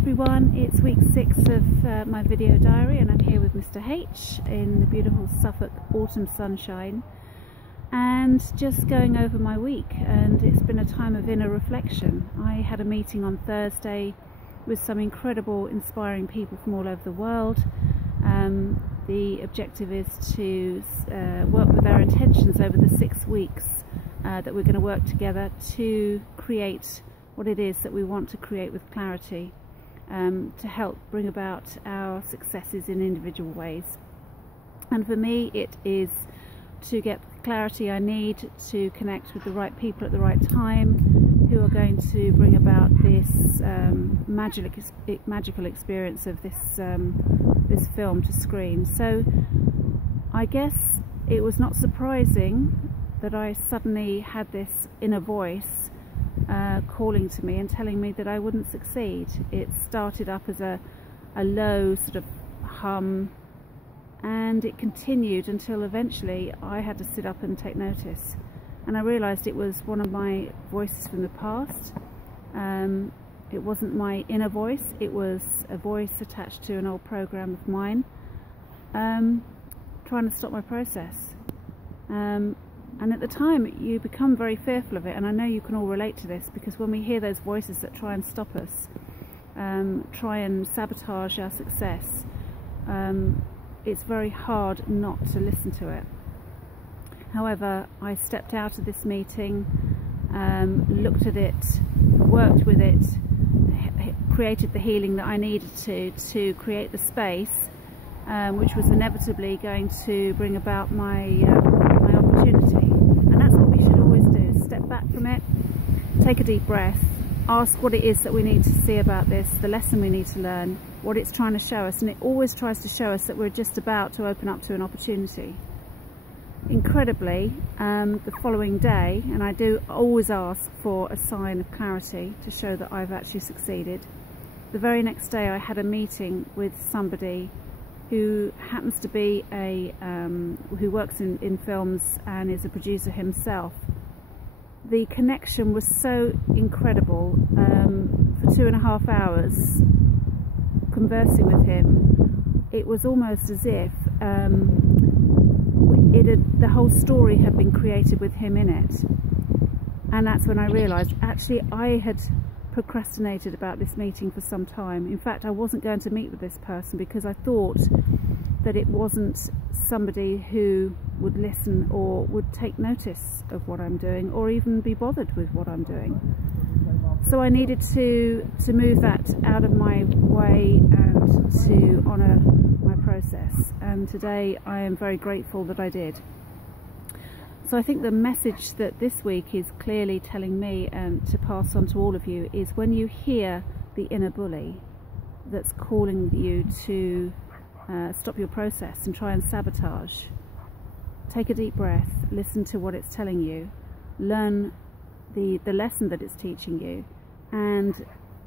everyone, it's week 6 of my video diary, and I'm here with Mr. H in the beautiful Suffolk autumn sunshine and just going over my week. And it's been a time of inner reflection. I had a meeting on Thursday with some incredible, inspiring people from all over the world. The objective is to work with our intentions over the 6 weeks that we're going to work together to create what it is that we want to create with clarity, to help bring about our successes in individual ways. And for me, it is to get the clarity I need to connect with the right people at the right time, who are going to bring about this magical experience of this film to screen. So I guess it was not surprising that I suddenly had this inner voice calling to me and telling me that I wouldn't succeed. It started up as a low sort of hum, and it continued until eventually I had to sit up and take notice. And I realised it was one of my voices from the past. It wasn't my inner voice, it was a voice attached to an old program of mine, trying to stop my process. And at the time you become very fearful of it, and I know you can all relate to this, because when we hear those voices that try and stop us, try and sabotage our success, it's very hard not to listen to it. However, I stepped out of this meeting, looked at it, worked with it, created the healing that I needed to create the space, which was inevitably going to bring about my opportunity. And that's what we should always do: step back from it, take a deep breath, ask what it is that we need to see about this, the lesson we need to learn, what it's trying to show us. And it always tries to show us that we're just about to open up to an opportunity. Incredibly, the following day, and I do always ask for a sign of clarity to show that I've actually succeeded, the very next day I had a meeting with somebody who happens to be who works in films and is a producer himself. The connection was so incredible. For 2.5 hours conversing with him, it was almost as if the whole story had been created with him in it. And that's when I realised actually I had procrastinated about this meeting for some time. In fact, I wasn't going to meet with this person because I thought that it wasn't somebody who would listen or would take notice of what I'm doing, or even be bothered with what I'm doing. So I needed to move that out of my way and to honour my process. And today I am very grateful that I did. So I think the message that this week is clearly telling me, and to pass on to all of you, is when you hear the inner bully that's calling you to stop your process and try and sabotage, take a deep breath, listen to what it's telling you, learn the lesson that it's teaching you, and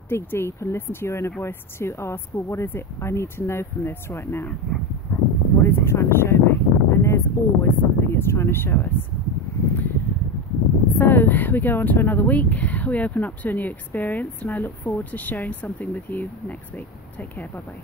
dig deep and listen to your inner voice to ask, well, what is it I need to know from this right now? What is it trying to show me? And there's always something it's trying to show us. So we go on to another week, we open up to a new experience, and I look forward to sharing something with you next week. Take care, bye bye.